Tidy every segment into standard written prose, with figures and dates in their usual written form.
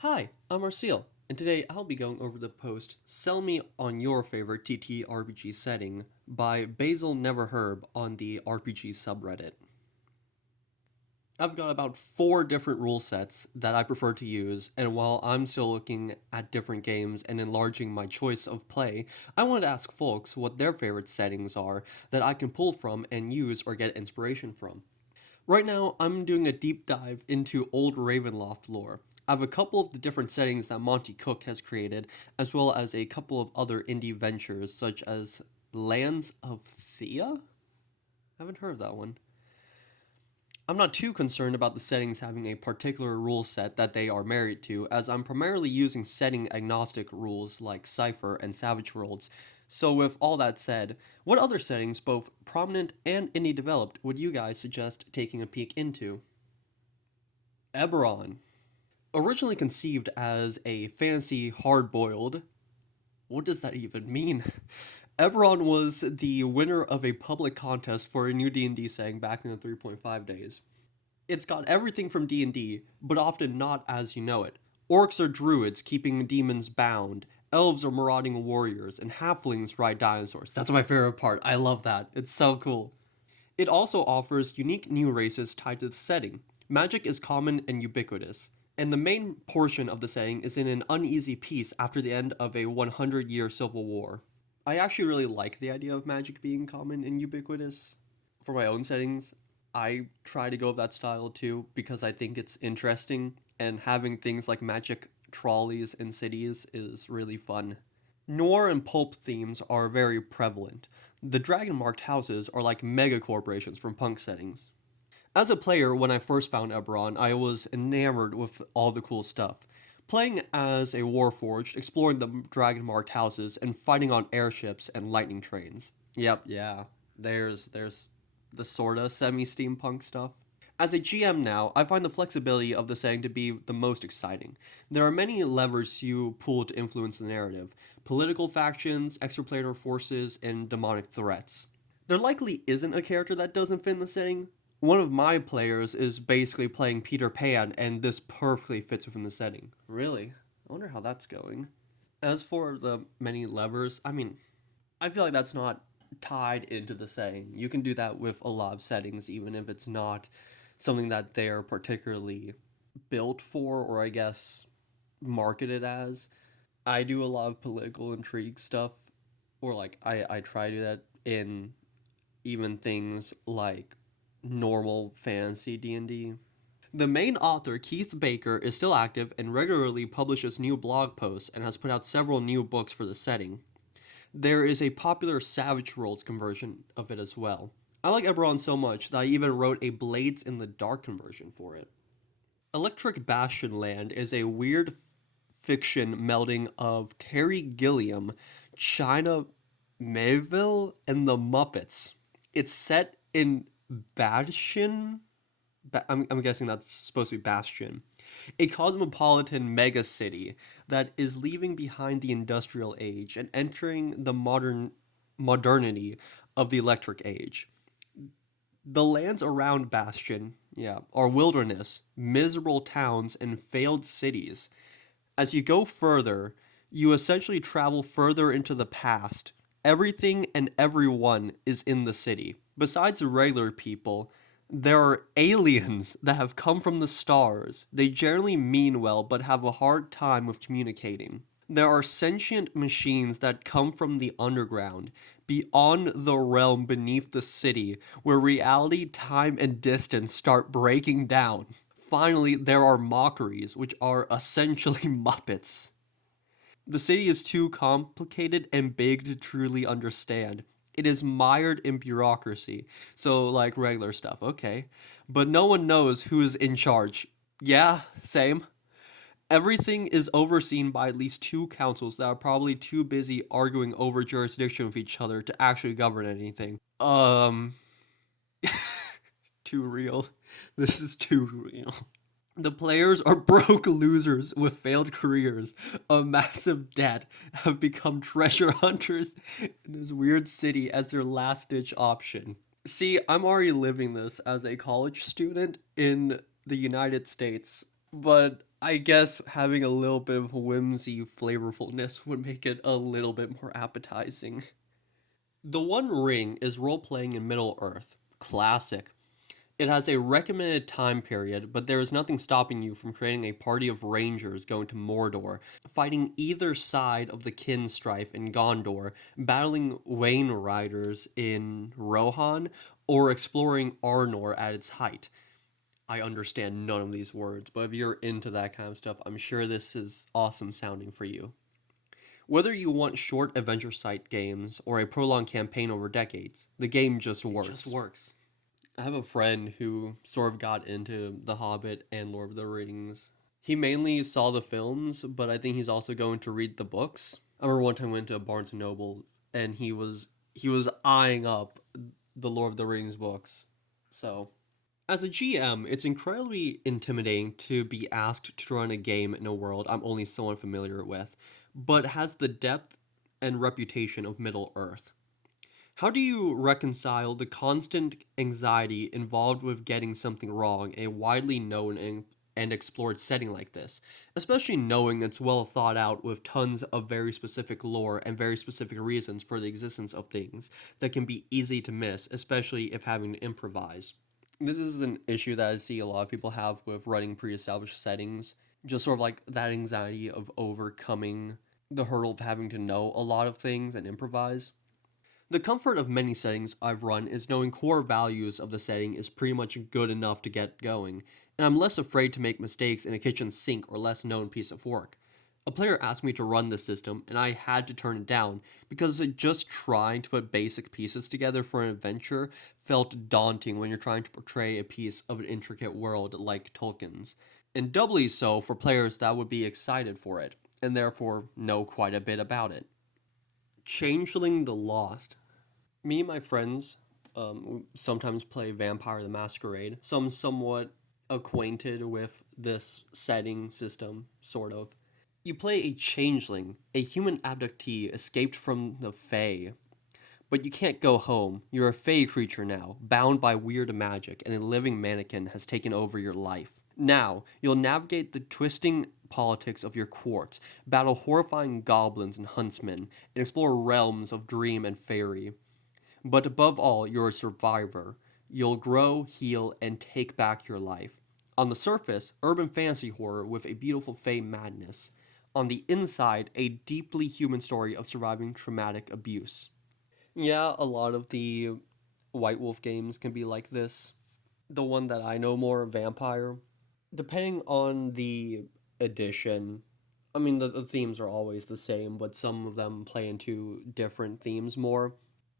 Hi, I'm Marcel, and today I'll be going over the post Sell Me on Your Favorite TTRPG Setting by Basil Neverherb on the RPG subreddit. I've got about 4 different rule sets that I prefer to use, and while I'm still looking at different games and enlarging my choice of play, I wanted to ask folks what their favorite settings are that I can pull from and use or get inspiration from. Right now, I'm doing a deep dive into old Ravenloft lore. I have a couple of the different settings that Monty Cook has created, as well as a couple of other indie ventures, such as Lands of Thea? I haven't heard of that one. I'm not too concerned about the settings having a particular rule set that they are married to, as I'm primarily using setting agnostic rules like Cypher and Savage Worlds. So, with all that said, what other settings, both prominent and indie developed, would you guys suggest taking a peek into? Eberron. Originally conceived as a fantasy hard boiled, what does that even mean? Eberron was the winner of a public contest for a new D&D setting back in the 3.5 days. It's got everything from D&D, but often not as you know it. Orcs are druids keeping demons bound, elves are marauding warriors, and halflings ride dinosaurs. That's my favorite part. I love that. It's so cool. It also offers unique new races tied to the setting. Magic is common and ubiquitous, and the main portion of the setting is in an uneasy peace after the end of a 100-year civil war. I actually really like the idea of magic being common and ubiquitous. For my own settings, I try to go with that style too because I think it's interesting, and having things like magic trolleys in cities is really fun. Noir and pulp themes are very prevalent. The dragon marked houses are like mega corporations from punk settings. As a player, when I first found Eberron, I was enamored with all the cool stuff. Playing as a warforged, exploring the dragon marked houses, and fighting on airships and lightning trains. Yep, yeah. There's the sorta semi steampunk stuff. As a GM now, I find the flexibility of the setting to be the most exciting. There are many levers you pull to influence the narrative: political factions, extraplanar forces, and demonic threats. There likely isn't a character that doesn't fit in the setting. One of my players is basically playing Peter Pan, and this perfectly fits within the setting. Really? I wonder how that's going. As for the many levers, I feel like that's not tied into the setting. You can do that with a lot of settings, even if it's not something that they're particularly built for, or I guess marketed as. I do a lot of political intrigue stuff, or like I try to do that in even things like normal fantasy D&D. The main author, Keith Baker, is still active and regularly publishes new blog posts and has put out several new books for the setting. There is a popular Savage Worlds conversion of it as well. I like Eberron so much that I even wrote a Blades in the Dark conversion for it. Electric Bastion Land is a weird fiction melding of Terry Gilliam, China Mayville, and the Muppets. It's set in Bastion. I'm guessing that's supposed to be Bastion, a cosmopolitan megacity that is leaving behind the industrial age and entering the modernity of the electric age. The lands around Bastion, yeah, are wilderness, miserable towns, and failed cities. As you go further, you essentially travel further into the past. Everything and everyone is in the city. Besides regular people, there are aliens that have come from the stars. They generally mean well but have a hard time with communicating. There are sentient machines that come from the underground, beyond the realm beneath the city, where reality, time, and distance start breaking down. Finally, there are mockeries, which are essentially Muppets. The city is too complicated and big to truly understand. It is mired in bureaucracy, so like regular stuff, okay. But no one knows who is in charge. Yeah, same. Everything is overseen by at least 2 councils that are probably too busy arguing over jurisdiction with each other to actually govern anything. Too real. This is too real. The players are broke losers with failed careers, a massive debt, have become treasure hunters in this weird city as their last ditch option. See, I'm already living this as a college student in the United States. But I guess having a little bit of whimsy flavorfulness would make it a little bit more appetizing. The One Ring is role playing in Middle Earth. Classic. It has a recommended time period, but there is nothing stopping you from creating a party of rangers going to Mordor, fighting either side of the kin strife in Gondor, battling Wayne Riders in Rohan, or exploring Arnor at its height. I understand none of these words, but if you're into that kind of stuff, I'm sure this is awesome sounding for you. Whether you want short adventure site games or a prolonged campaign over decades, the game just works. It just works. I have a friend who sort of got into The Hobbit and Lord of the Rings. He mainly saw the films, but I think he's also going to read the books. I remember one time I went to Barnes and Noble and he was eyeing up the Lord of the Rings books. So as a GM, it's incredibly intimidating to be asked to run a game in a world I'm only somewhat familiar with, but has the depth and reputation of Middle Earth. How do you reconcile the constant anxiety involved with getting something wrong in a widely known and explored setting like this, especially knowing it's well thought out with tons of very specific lore and very specific reasons for the existence of things that can be easy to miss, especially if having to improvise? This is an issue that I see a lot of people have with running pre-established settings. Just sort of like that anxiety of overcoming the hurdle of having to know a lot of things and improvise. The comfort of many settings I've run is knowing core values of the setting is pretty much good enough to get going, and I'm less afraid to make mistakes in a kitchen sink or less known piece of work. A player asked me to run this system, and I had to turn it down because just trying to put basic pieces together for an adventure felt daunting when you're trying to portray a piece of an intricate world like Tolkien's, and doubly so for players that would be excited for it, and therefore know quite a bit about it. Changeling the Lost. Me and my friends sometimes play Vampire the Masquerade. Some somewhat acquainted with this setting system, sort of. You play a changeling, a human abductee escaped from the Fae, but you can't go home. You're a Fae creature now, bound by weird magic, and a living mannequin has taken over your life. Now, you'll navigate the twisting politics of your quartz, battle horrifying goblins and huntsmen, and explore realms of dream and fairy. But above all, you're a survivor. You'll grow, heal, and take back your life. On the surface, urban fantasy horror with a beautiful fae madness. On the inside, a deeply human story of surviving traumatic abuse. Yeah, a lot of the White Wolf games can be like this. The one that I know more, Vampire, depending on the edition, I mean, the themes are always the same, but some of them play into different themes more.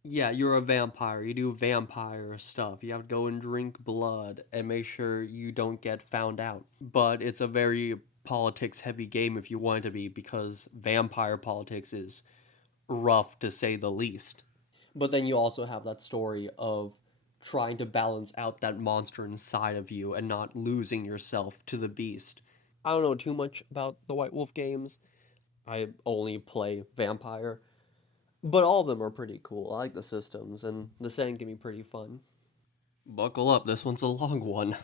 Yeah, you're a vampire. You do vampire stuff. You have to go and drink blood and make sure you don't get found out. But it's a very politics heavy game if you want it to be, because vampire politics is rough to say the least. But then you also have that story of trying to balance out that monster inside of you and not losing yourself to the beast. I don't know too much about the White Wolf games. I only play Vampire. But all of them are pretty cool. I like the systems, and the setting can be pretty fun. Buckle up, this one's a long one.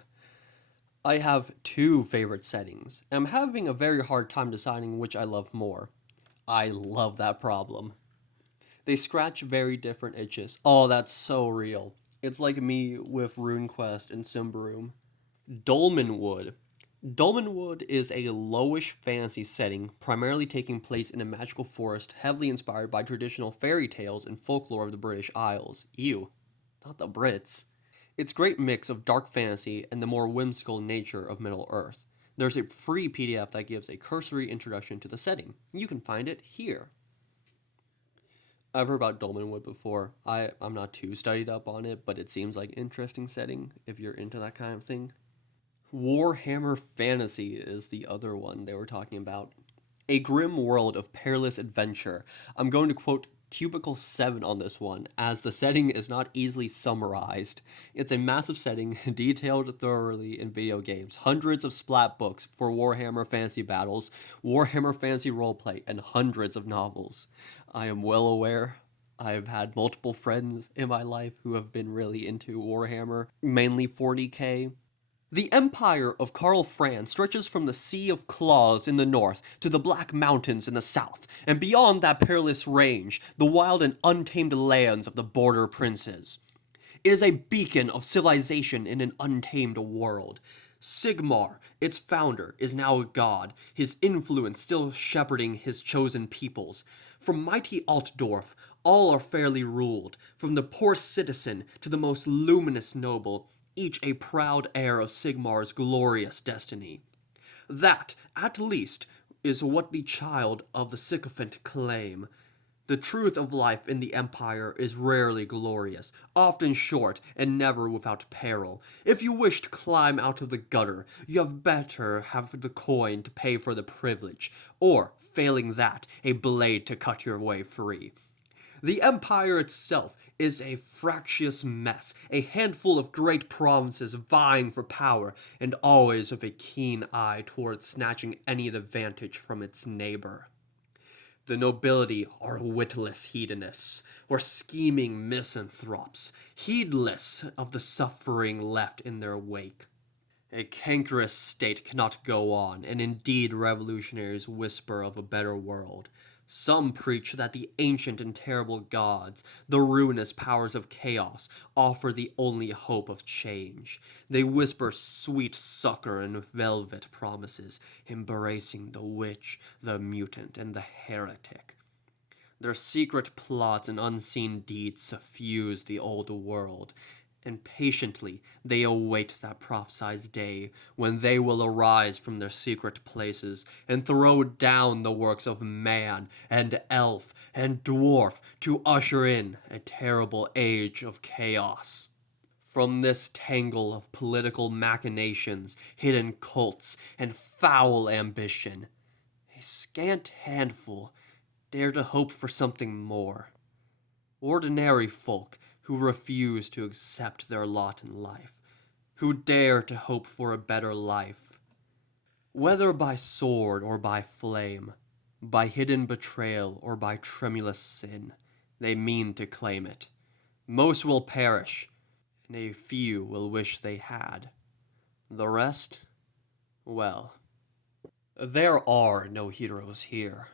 I have two favorite settings, and I'm having a very hard time deciding which I love more. I love that problem. They scratch very different itches. Oh, that's so real. It's like me with RuneQuest and Symbaroum. Dolmenwood. Dolmenwood is a lowish fantasy setting, primarily taking place in a magical forest heavily inspired by traditional fairy tales and folklore of the British Isles. Ew, not the Brits. It's a great mix of dark fantasy and the more whimsical nature of Middle Earth. There's a free PDF that gives a cursory introduction to the setting. You can find it here. I've heard about Dolmenwood before. I'm not too studied up on it, but it seems like an interesting setting if you're into that kind of thing. Warhammer Fantasy is the other one they were talking about. A grim world of perilous adventure. I'm going to quote Cubicle 7 on this one, as the setting is not easily summarized. It's a massive setting, detailed thoroughly in video games, hundreds of splat books for Warhammer Fantasy battles, Warhammer Fantasy roleplay, and hundreds of novels. I am well aware. I've had multiple friends in my life who have been really into Warhammer, mainly 40k. The empire of Karl Franz stretches from the Sea of Claws in the north to the Black Mountains in the south, and beyond that perilous range, the wild and untamed lands of the border princes. It is a beacon of civilization in an untamed world. Sigmar, its founder, is now a god, his influence still shepherding his chosen peoples. From mighty Altdorf, all are fairly ruled, from the poor citizen to the most luminous noble, each a proud heir of Sigmar's glorious destiny. That, at least, is what the child of the sycophant claim. The truth of life in the Empire is rarely glorious, often short, and never without peril. If you wish to climb out of the gutter, you have better have the coin to pay for the privilege, or, failing that, a blade to cut your way free. The Empire itself is a fractious mess, a handful of great provinces vying for power, and always with a keen eye towards snatching any advantage from its neighbor. The nobility are witless hedonists, or scheming misanthropes, heedless of the suffering left in their wake. A cankerous state cannot go on, and indeed revolutionaries whisper of a better world. Some preach that the ancient and terrible gods, the ruinous powers of chaos, offer the only hope of change. They whisper sweet succor and velvet promises, embracing the witch, the mutant, and the heretic. Their secret plots and unseen deeds suffuse the old world, and patiently they await that prophesied day when they will arise from their secret places and throw down the works of man and elf and dwarf to usher in a terrible age of chaos. From this tangle of political machinations, hidden cults, and foul ambition, a scant handful dare to hope for something more. Ordinary folk who refuse to accept their lot in life, who dare to hope for a better life. Whether by sword or by flame, by hidden betrayal or by tremulous sin, they mean to claim it. Most will perish, and a few will wish they had. The rest, well, there are no heroes here.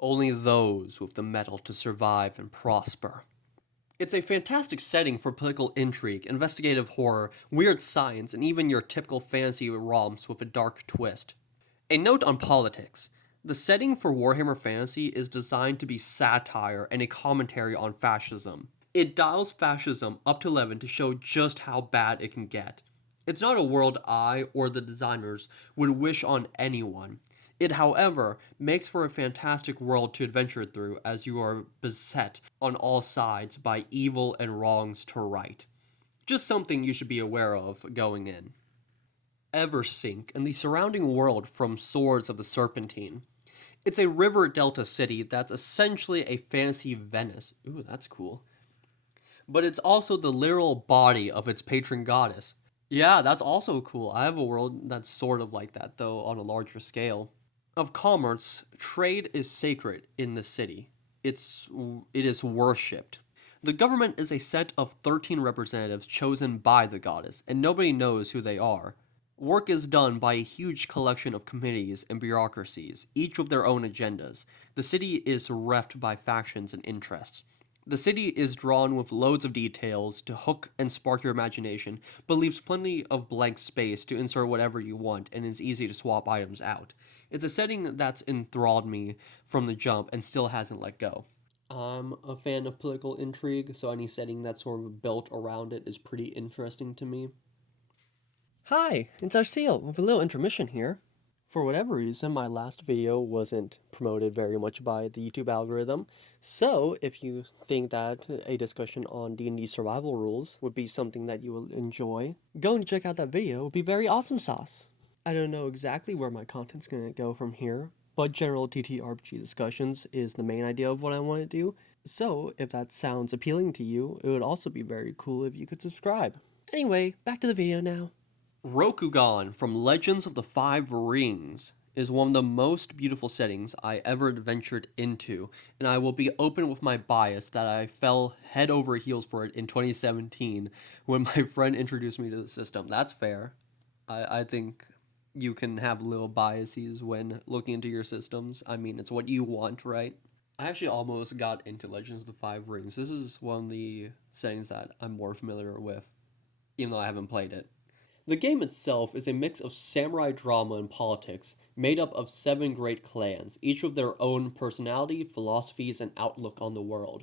Only those with the mettle to survive and prosper. It's a fantastic setting for political intrigue, investigative horror, weird science, and even your typical fantasy romps with a dark twist. A note on politics. The setting for Warhammer Fantasy is designed to be satire and a commentary on fascism. It dials fascism up to 11 to show just how bad it can get. It's not a world I or the designers would wish on anyone. It, however, makes for a fantastic world to adventure through as you are beset on all sides by evil and wrongs to right. Just something you should be aware of going in. Eversink and the surrounding world from Swords of the Serpentine. It's a river delta city that's essentially a fantasy Venice. Ooh, that's cool. But it's also the literal body of its patron goddess. Yeah, that's also cool. I have a world that's sort of like that, though on a larger scale. Of commerce, trade is sacred in the city. It is worshipped. The government is a set of 13 representatives chosen by the goddess, and nobody knows who they are. Work is done by a huge collection of committees and bureaucracies, each with their own agendas. The city is reft by factions and interests. The city is drawn with loads of details to hook and spark your imagination, but leaves plenty of blank space to insert whatever you want and is easy to swap items out. It's a setting that's enthralled me from the jump and still hasn't let go. I'm a fan of political intrigue, so any setting that's sort of built around it is pretty interesting to me. Hi, it's Arceel with a little intermission here. For whatever reason, my last video wasn't promoted very much by the YouTube algorithm, so if you think that a discussion on D&D survival rules would be something that you will enjoy, go and check out that video. It would be very awesome sauce. I don't know exactly where my content's going to go from here, but general TTRPG discussions is the main idea of what I want to do, so if that sounds appealing to you, it would also be very cool if you could subscribe. Anyway, back to the video now. Rokugan from Legends of the Five Rings is one of the most beautiful settings I ever ventured into, and I will be open with my bias that I fell head over heels for it in 2017 when my friend introduced me to the system. That's fair. I think you can have little biases when looking into your systems. I mean, it's what you want, right? I actually almost got into Legends of the Five Rings. This is one of the settings that I'm more familiar with, even though I haven't played it. The game itself is a mix of samurai drama and politics, made up of seven great clans, each with their own personality, philosophies, and outlook on the world.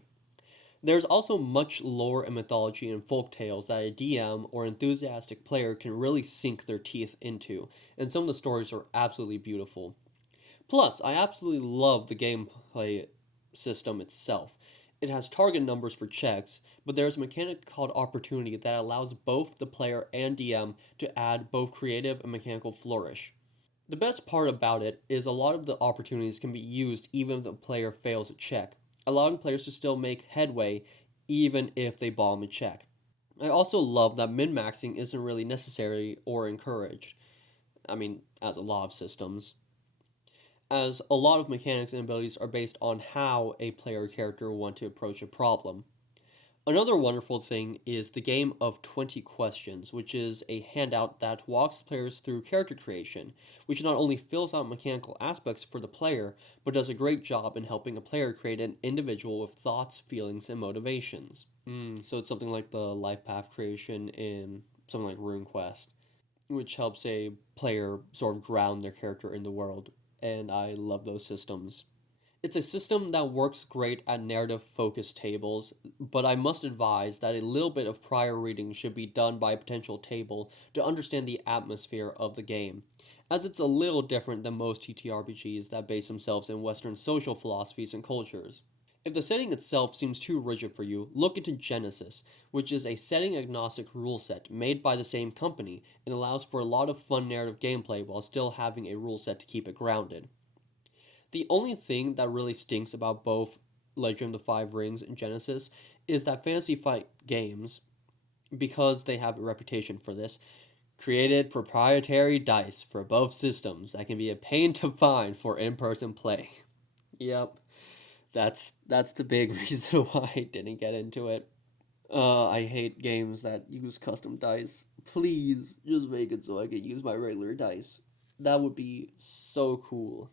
There's also much lore and mythology and folk tales that a DM or enthusiastic player can really sink their teeth into, and some of the stories are absolutely beautiful. Plus, I absolutely love the gameplay system itself. It has target numbers for checks, but there's a mechanic called opportunity that allows both the player and DM to add both creative and mechanical flourish. The best part about it is a lot of the opportunities can be used even if the player fails a check, allowing players to still make headway even if they bomb a check. I also love that min maxing isn't really necessary or encouraged. I mean, as a lot of systems, as a lot of mechanics and abilities are based on how a player character will want to approach a problem. Another wonderful thing is the game of 20 questions, which is a handout that walks players through character creation, which not only fills out mechanical aspects for the player, but does a great job in helping a player create an individual with thoughts, feelings, and motivations. So it's something like the life path creation in something like RuneQuest, which helps a player sort of ground their character in the world, and I love those systems. It's a system that works great at narrative focused tables, but I must advise that a little bit of prior reading should be done by a potential table to understand the atmosphere of the game, as it's a little different than most TTRPGs that base themselves in Western social philosophies and cultures. If the setting itself seems too rigid for you, look into Genesis, which is a setting agnostic rule set made by the same company and allows for a lot of fun narrative gameplay while still having a rule set to keep it grounded. The only thing that really stinks about both Legend of the Five Rings and Genesis is that Fantasy Fight Games, because they have a reputation for this, created proprietary dice for both systems that can be a pain to find for in-person play. Yep, that's the big reason why I didn't get into it. I hate games that use custom dice. Please, just make it so I can use my regular dice. That would be so cool.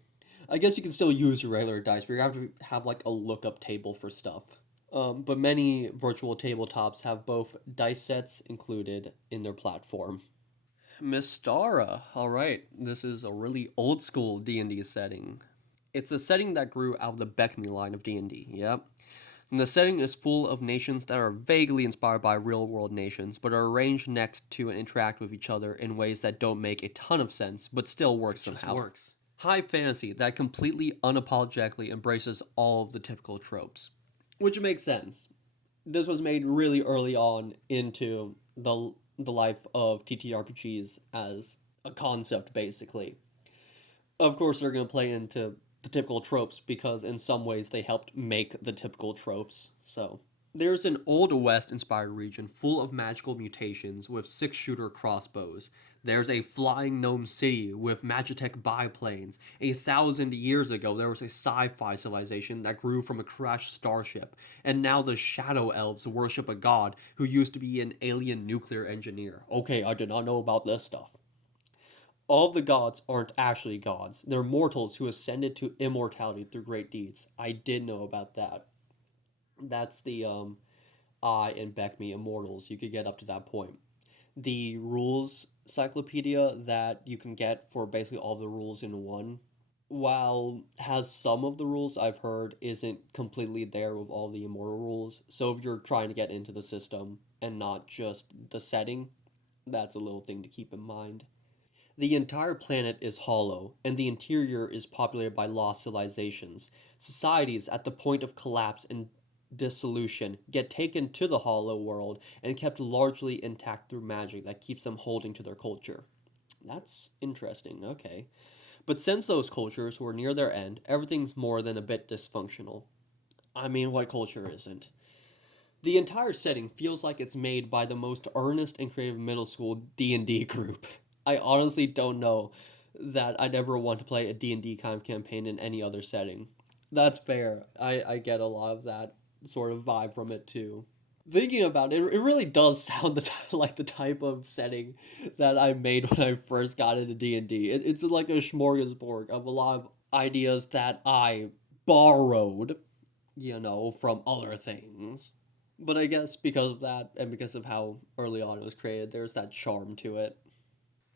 I guess you can still use your regular dice, but you have to have like a lookup table for stuff. But many virtual tabletops have both dice sets included in their platform. Mistara. All right, this is a really old school D&D setting. It's a setting that grew out of the Beckme line of D&D. Yep. And the setting is full of nations that are vaguely inspired by real world nations, but are arranged next to and interact with each other in ways that don't make a ton of sense, but still work somehow. Just works. High fantasy that completely unapologetically embraces all of the typical tropes. Which makes sense. This was made really early on into the life of TTRPGs as a concept, basically. Of course, they're going to play into the typical tropes because in some ways they helped make the typical tropes. So there's an Old West inspired region full of magical mutations with six-shooter crossbows. There's a flying gnome city with magitech biplanes. 1,000 years ago, there was a sci-fi civilization that grew from a crashed starship, and now the Shadow Elves worship a god who used to be an alien nuclear engineer. Okay, I did not know about this stuff. All of the gods aren't actually gods. They're mortals who ascended to immortality through great deeds. I did know about that. That's the I and Beckme immortals. You could get up to that point. The rules cyclopedia that you can get for basically all the rules in one, while has some of the rules I've heard isn't completely there with all the immortal rules. So if you're trying to get into the system and not just the setting, that's a little thing to keep in mind. The entire planet is hollow, and the interior is populated by lost civilizations. Societies at the point of collapse and dissolution get taken to the hollow world and kept largely intact through magic that keeps them holding to their culture. That's interesting, okay. But since those cultures were near their end, everything's more than a bit dysfunctional. I mean, what culture isn't? The entire setting feels like it's made by the most earnest and creative middle school D&D group. I honestly don't know that I'd ever want to play a D&D kind of campaign in any other setting. That's fair. I get a lot of that sort of vibe from it too. Thinking about it, it really does sound like the type of setting that I made when I first got into D&D. It's like a smorgasbord of a lot of ideas that I borrowed, from other things. But I guess because of that, and because of how early on it was created, there's that charm to it.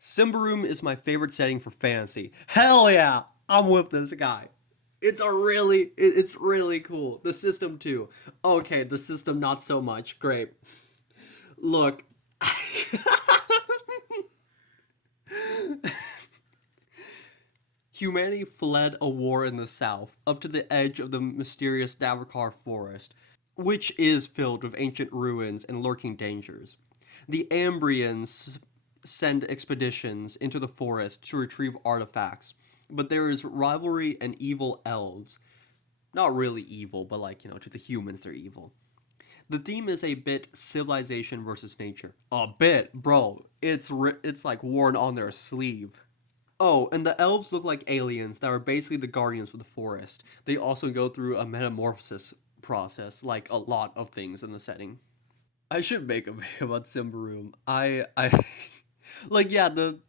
Symbaroum is my favorite setting for fantasy. Hell yeah, I'm with this guy. It's really cool. The system too. Okay, the system not so much. Great. Look, humanity fled a war in the south up to the edge of the mysterious Navarkar forest, which is filled with ancient ruins and lurking dangers. The Ambrians send expeditions into the forest to retrieve artifacts, but there is rivalry and evil elves. Not really evil, but like, to the humans, they're evil. The theme is a bit civilization versus nature. A bit, bro. It's like worn on their sleeve. Oh, and the elves look like aliens that are basically the guardians of the forest. They also go through a metamorphosis process, like a lot of things in the setting. I should make a video about Symbaroum. I like yeah, the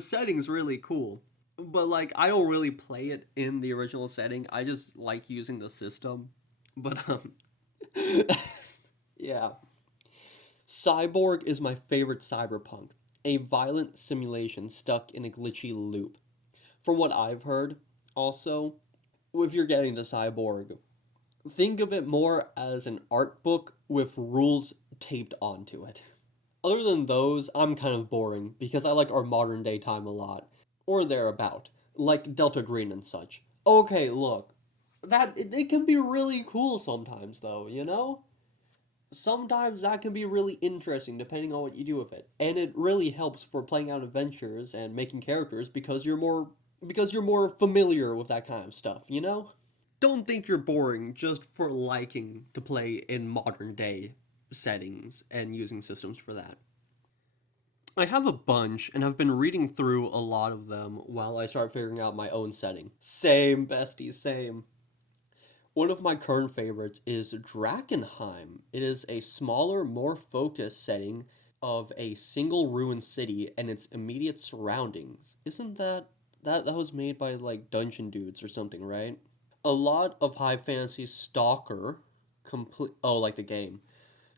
setting's really cool. But like I don't really play it in the original setting. I just like using the system. But yeah. Cyborg is my favorite cyberpunk, a violent simulation stuck in a glitchy loop. From what I've heard, also, if you're getting to Cyborg, think of it more as an art book with rules taped onto it. Other than those, I'm kind of boring because I like our modern day time a lot, or thereabout, like Delta Green and such. Okay, look, it can be really cool sometimes, though. Sometimes that can be really interesting depending on what you do with it. And it really helps for playing out adventures and making characters because you're more familiar with that kind of stuff. Don't think you're boring just for liking to play in modern day settings and using systems for that. I have a bunch and have been reading through a lot of them while I start figuring out my own setting. Same, bestie, same. One of my current favorites is Drakenheim. It is a smaller, more focused setting of a single ruined city and its immediate surroundings. Isn't that was made by like Dungeon Dudes or something, right? A lot of high fantasy stalker complete like the game.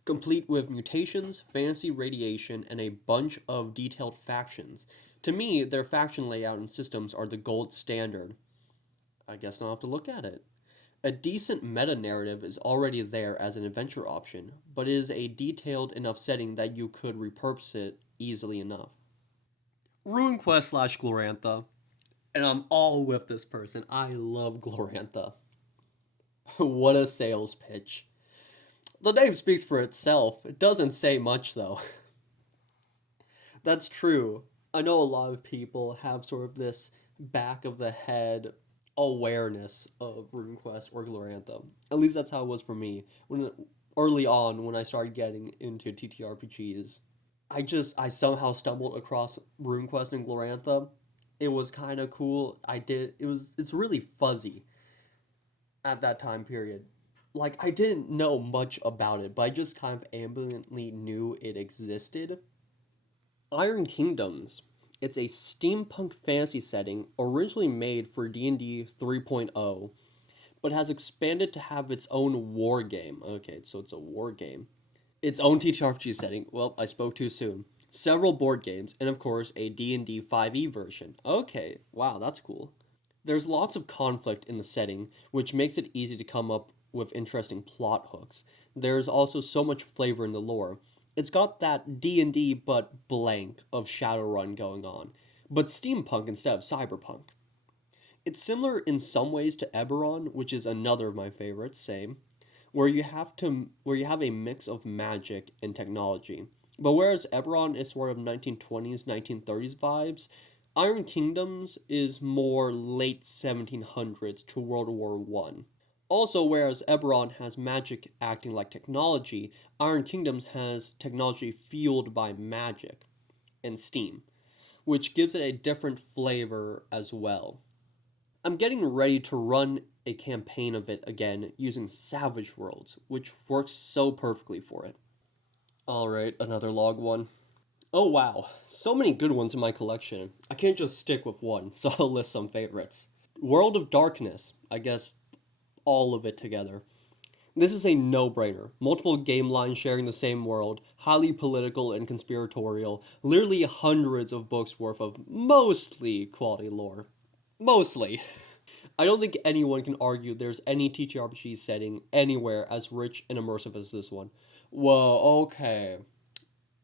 Complete with mutations, fantasy radiation, and a bunch of detailed factions. To me, their faction layout and systems are the gold standard. I guess I'll have to look at it. A decent meta narrative is already there as an adventure option, but it is a detailed enough setting that you could repurpose it easily enough. RuneQuest slash Glorantha, and I'm all with this person. I love Glorantha. What a sales pitch. The name speaks for itself. It doesn't say much though. That's true. I know a lot of people have sort of this back of the head awareness of RuneQuest or Glorantha. At least that's how it was for me when early on when I started getting into TTRPGs. I somehow stumbled across RuneQuest and Glorantha. It was kind of cool. It's really fuzzy at that time period. Like I didn't know much about it, but I just kind of ambivalently knew it existed. Iron Kingdoms. It's a steampunk fantasy setting originally made for D&D 3.0, but has expanded to have its own war game. Okay, so it's a war game. Its own TTRPG setting. Well, I spoke too soon. Several board games, and of course a D&D 5e version. Okay, wow, that's cool. There's lots of conflict in the setting, which makes it easy to come up with interesting plot hooks. There's also so much flavor in the lore. It's got that D&D but blank of Shadowrun going on, but steampunk instead of cyberpunk. It's similar in some ways to Eberron, which is another of my favorites, same, where you have a mix of magic and technology. But whereas Eberron is sort of 1920s, 1930s vibes, Iron Kingdoms is more late 1700s to World War One. Also, whereas Eberron has magic acting like technology, Iron Kingdoms has technology fueled by magic and steam, which gives it a different flavor as well. I'm getting ready to run a campaign of it again using Savage Worlds, which works so perfectly for it. Alright, another log one. Oh wow, so many good ones in my collection. I can't just stick with one, so I'll list some favorites. World of Darkness, I guess all of it together. This is a no-brainer. Multiple game lines sharing the same world, highly political and conspiratorial, literally hundreds of books worth of mostly quality lore. Mostly. I don't think anyone can argue there's any TTRPG setting anywhere as rich and immersive as this one. Whoa, okay.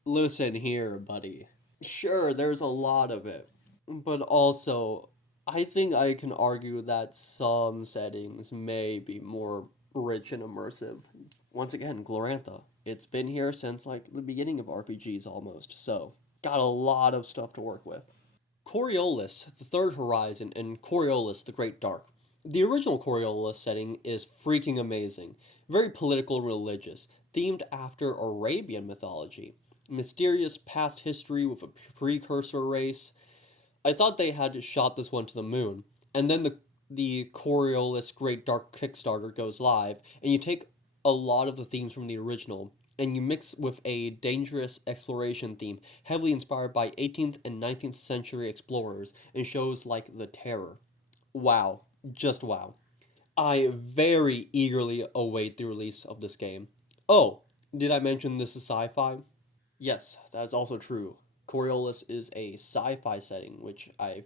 Listen here, buddy. Sure, there's a lot of it. But also, I think I can argue that some settings may be more rich and immersive. Once again, Glorantha. It's been here since like the beginning of RPGs almost, so got a lot of stuff to work with. Coriolis, the Third Horizon, and Coriolis, the Great Dark. The original Coriolis setting is freaking amazing. Very political and religious, themed after Arabian mythology. Mysterious past history with a precursor race. I thought they had shot this one to the moon. And then the Coriolis Great Dark Kickstarter goes live, and you take a lot of the themes from the original and you mix with a dangerous exploration theme heavily inspired by 18th and 19th century explorers in shows like The Terror. Wow, just wow. I very eagerly await the release of this game. Oh, did I mention this is sci-fi? Yes, that is also true. Coriolis is a sci-fi setting, which I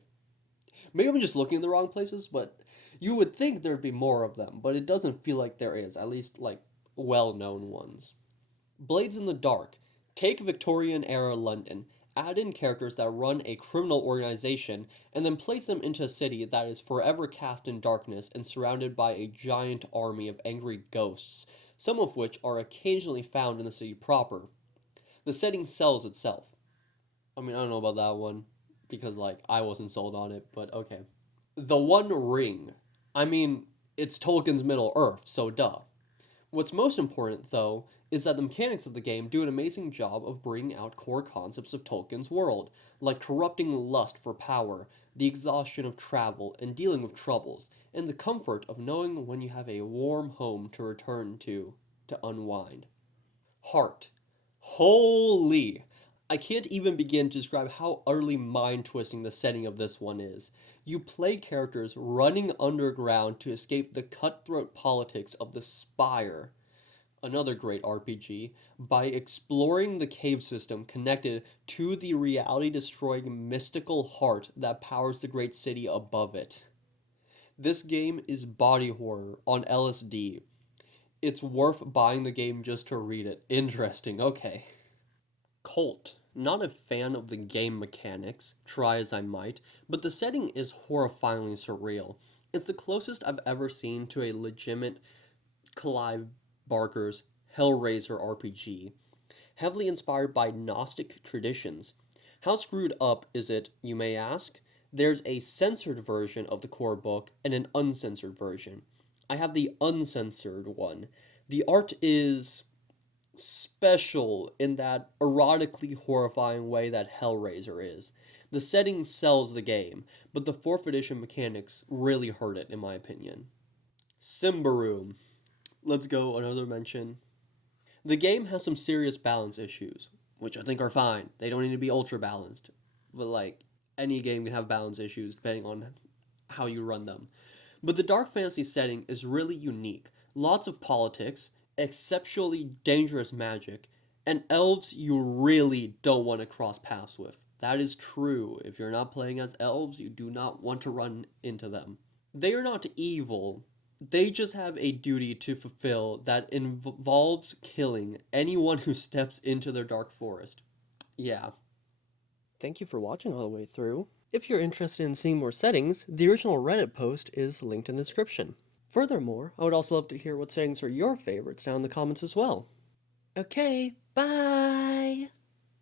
maybe I'm just looking in the wrong places, but you would think there'd be more of them, but it doesn't feel like there is, at least like well-known ones. Blades in the Dark. Take Victorian era London, add in characters that run a criminal organization, and then place them into a city that is forever cast in darkness and surrounded by a giant army of angry ghosts, some of which are occasionally found in the city proper. The setting sells itself. I mean, I don't know about that one because like I wasn't sold on it, but okay. The One Ring. I mean, it's Tolkien's Middle Earth, so duh. What's most important, though, is that the mechanics of the game do an amazing job of bringing out core concepts of Tolkien's world, like corrupting lust for power, the exhaustion of travel and dealing with troubles, and the comfort of knowing when you have a warm home to return to unwind. Heart. Holy! I can't even begin to describe how utterly mind twisting the setting of this one is. You play characters running underground to escape the cutthroat politics of the Spire, another great RPG, by exploring the cave system connected to the reality destroying mystical heart that powers the great city above it. This game is body horror on LSD. It's worth buying the game just to read it. Interesting, okay. Colt. Not a fan of the game mechanics, try as I might, but the setting is horrifyingly surreal. It's the closest I've ever seen to a legitimate Clive Barker's Hellraiser RPG, heavily inspired by Gnostic traditions. How screwed up is it, you may ask? There's a censored version of the core book and an uncensored version. I have the uncensored one. The art is special in that erotically horrifying way that Hellraiser is. The setting sells the game, but the 4th edition mechanics really hurt it, in my opinion. Symbaroum. Let's go another mention. The game has some serious balance issues, which I think are fine. They don't need to be ultra balanced. But like any game can have balance issues depending on how you run them. But the dark fantasy setting is really unique. Lots of politics, exceptionally dangerous magic, and elves you really don't want to cross paths with. That is true. If you're not playing as elves, you do not want to run into them. They are not evil. They just have a duty to fulfill that involves killing anyone who steps into their dark forest. Yeah. Thank you for watching all the way through. If you're interested in seeing more settings, the original Reddit post is linked in the description. Furthermore, I would also love to hear what settings are your favorites down in the comments as well. Okay, bye!